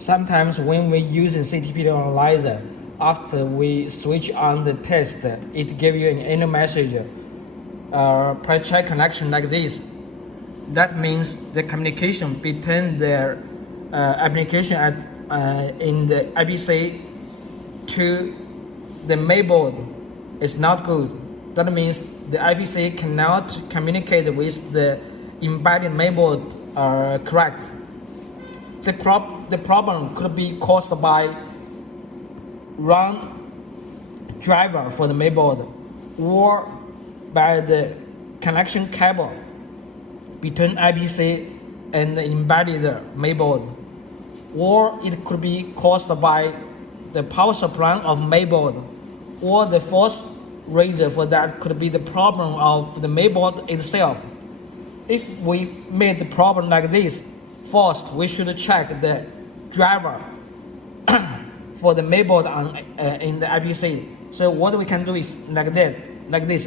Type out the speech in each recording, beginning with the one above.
Sometimes when we use a CTPD analyzer, after we switch on the test, it gives you an error message, pre-check connection like this. That means the communication between the application in the IPC to the mainboard is not good. That means the IPC cannot communicate with the embedded mainboard correct. The problem could be caused by wrong driver for the mainboard or by the connection cable between IPC and the embedded mainboard, or it could be caused by the power supply of mainboard, or the first reason for that could be the problem of the mainboard itself. If we made the problem like this, first we should check the driver for the mainboard in the IPC. So what we can do is like this.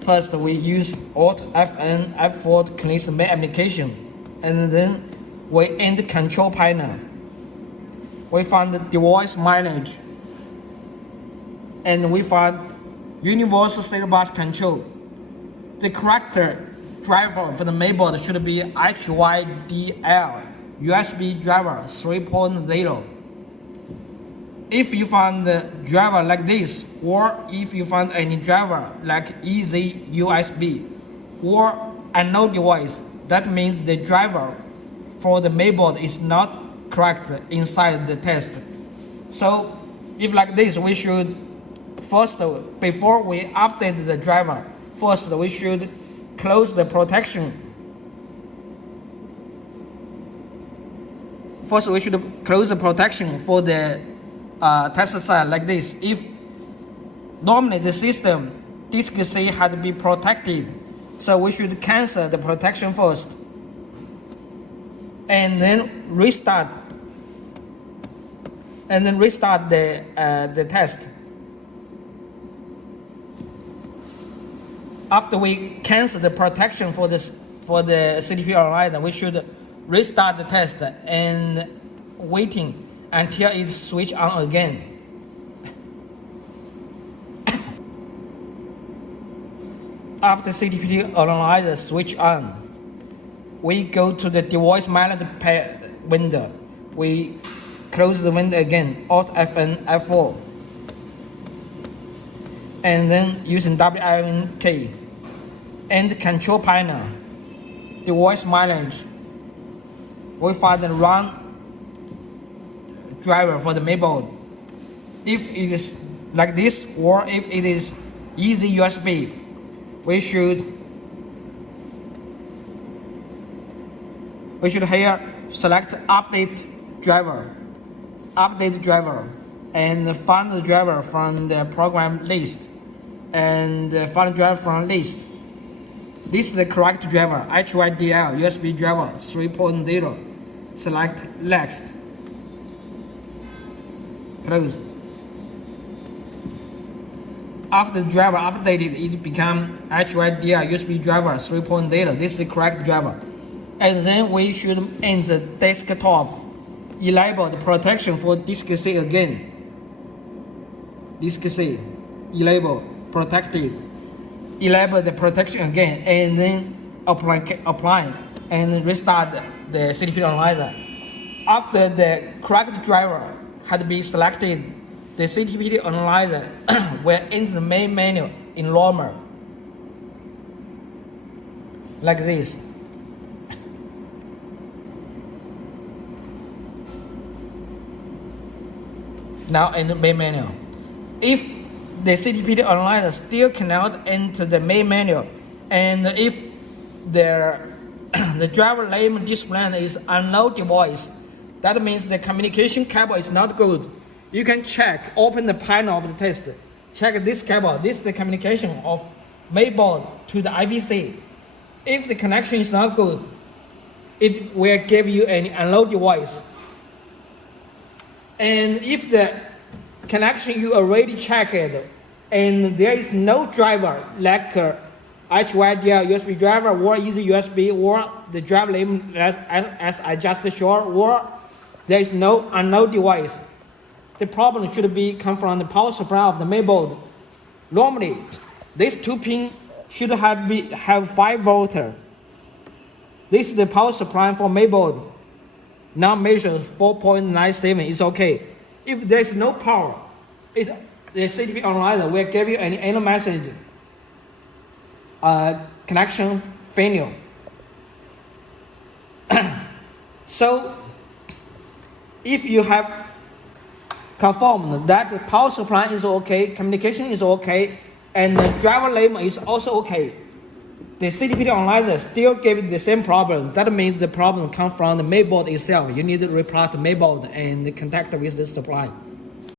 First we use Alt Fn F4 to cleanse the main application, and then we end the control panel. We find the device mileage, and we find universal serial bus control. The correct driver for the mainboard should be HYDL USB driver 3.0. If you find the driver like this, or if you find any driver like Easy USB or unknown device, that means the driver for the mainboard is not correct inside the test. So if like this, we should first, before we update the driver, first we should close the protection. First we should close the protection for the test side like this. If normally the system disk C had to be protected, so we should cancel the protection first and then restart the test. After we cancel the protection for the CTP analyzer, we should restart the test and waiting until it switch on again. After CTP analyzer switch on, we go to the device manager window. We close the window again, Alt Fn F4, and then using WINK, and control panel, device mileage. We find the wrong driver for the mainboard. If it is like this, or if it is Easy USB, we should here select update driver, and find the driver from the program list, and find the driver from list. This is the correct driver, HYDL USB driver 3.0. Select next. Close. After the driver updated, it become HYDL USB driver 3.0. This is the correct driver. And then we should end the desktop. Enable the protection for disk C again. Disk C, enable, protected. Enable the protection again, and then apply and restart the CTP analyzer. After the correct driver had been selected, the CTP analyzer will enter the main menu in normal, like this. Now in the main menu. If the CTP analyzer still cannot enter the main menu, and if the driver name displayed is unknown device, that means the communication cable is not good. You can check, open the panel of the test, check this cable. This is the communication of mainboard to the IPC. If the connection is not good, it will give you an unknown device. And if the connection you already checked and there is no driver like HYDL USB driver or Easy USB or the driver name as I just showed, or there is no unknown device. The problem should be come from the power supply of the mainboard. Normally, these two pins should have 5 volts. This is the power supply for mainboard. Now measure 4.97 is okay. If there is no power, the CTP analyzer will give you an error message, connection failure. So, if you have confirmed that the power supply is okay, communication is okay, and the driver label is also okay, the CTP analyzer still gives the same problem. That means the problem comes from the mainboard itself. You need to replace the mainboard and contact with the supply.